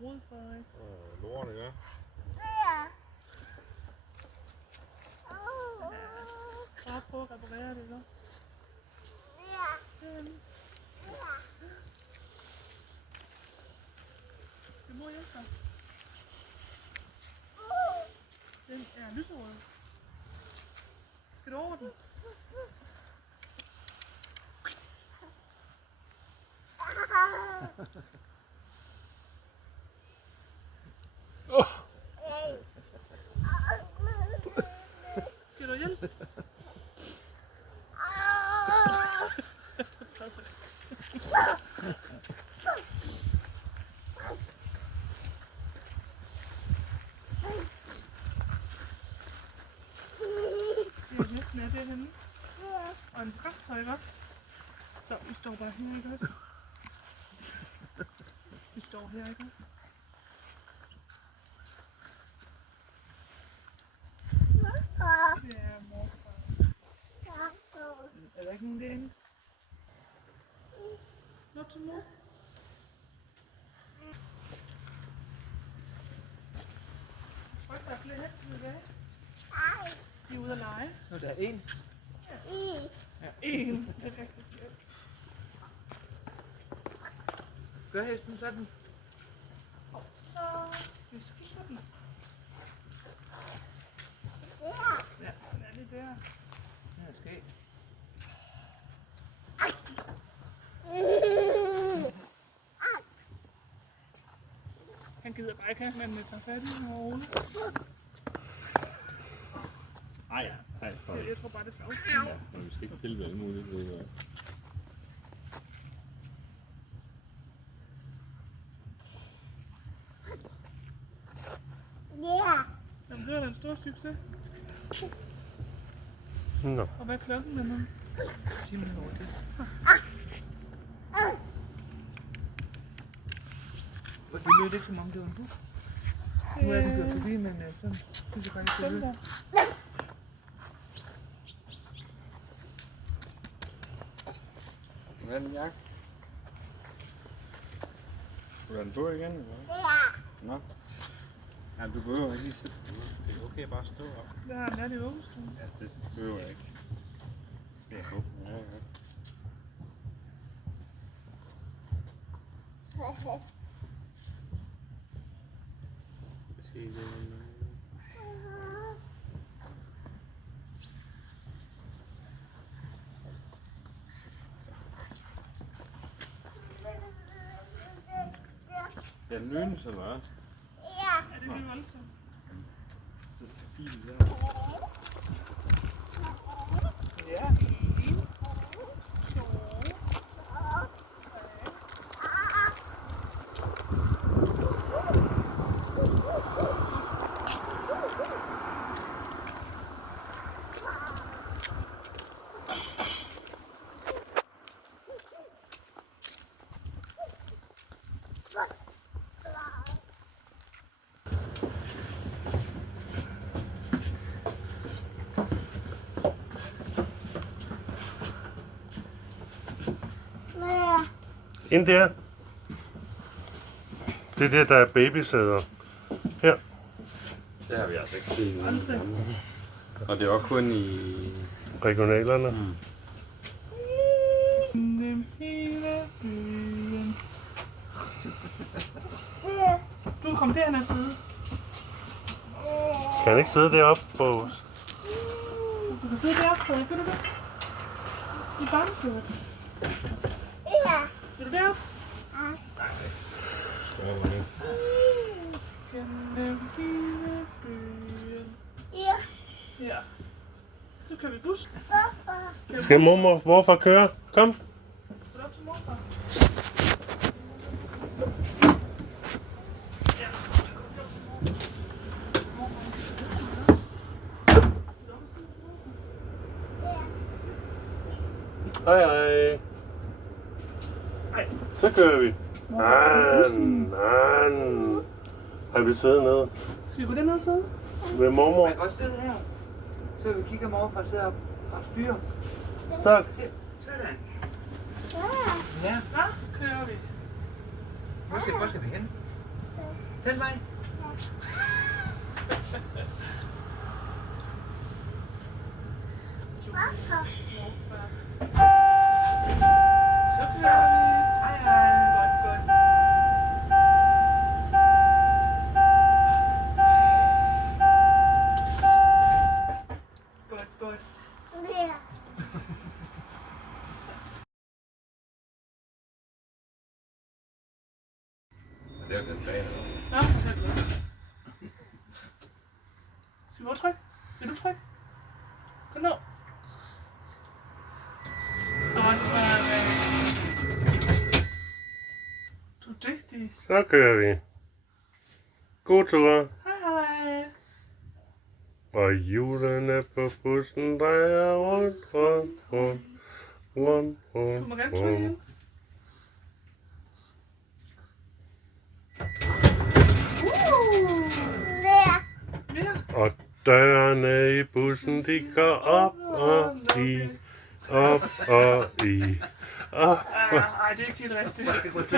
rod, Frederik. Lorne, ja. Bare prøv at reparere det, ikke? Det må hjælpe dig. Den er lyserød. Skal du over den? Skal du hjælpe? Næsten er derhenne. Og en traktor, ikke også? Så vi står bare her, ikke også? Vi står her, ikke også? Ja, morfar. Er der ikke nogen derinde? Nå til mor. Jeg tror ikke, der er flere hæfter tilbage. De er ude at lege. Nå, der er en. Ja, en. Det er rigtig skært. Gør hesten sådan. Så vi skal kigge på den. Ja, den er lige der. Ja, skal. Han gider bare ikke, at man tager fat i den overhovedet. Ej, nej. Jeg tror bare, det er savt. Ja, vi skal ikke pille ved alle mulige. Jamen, det var da en stor succes. Nå. Og hvad er klokken med nu? 10 minutter til. Og det lød ikke som om det var en bus. Nu er den gået forbi, men sådan synes jeg faktisk, det lød. Hvad er den jakke? Skal du den på igen? Eller? Nå. Ja, du behøver ikke lige sætte på. Det er okay bare at stå op. Det har han lært i vuggestuen. Ja, det behøver jeg ikke. Det er okay. Ja, ja. Skal den lønes eller hvad? Ja, det bliver voldsomt. Så sig det der. Ja. Ind der. Det er det, der er babysæder. Her. Det har vi altså ikke set. Og det er også kun i Regionalerne. Nem hele byen. Du kan komme derhen og sidde. Kan han ikke sidde deroppe på? Du kan sidde deroppe, Frederik. Kan du det? I barnesædet. Vil du derop? Gennem hele byen. Ja. Så kører vi bus. Skal morfar køre? Kom. Skal du op til morfar? Hej hej. Så kører vi. Har vi siddet nede? Skal vi gå derned og sidde? Ved mormor. Man kan også sidde her. Så vi kigger morfar sidder op og styrer. Så. Sådan. Ja. Så kører vi. Hvor skal vi hen? Den vej. Så kører vi. Hej, hej. Godt, godt. Godt, godt. Det er den bag. Nå, så er jeg glad. Skal vi bare trykke? Vil du trykke? Kom nu. Godt, Frederik. Du er dygtig. Så kører vi. God tur. Hej, hej. Og hjulene på bussen drejer rundt, rundt, rundt, rundt, rundt, Du må gerne trykke igen. Ja. Og dørene i bussen, de går op og i, op og i, op. Ej, det er ikke helt rigtigt.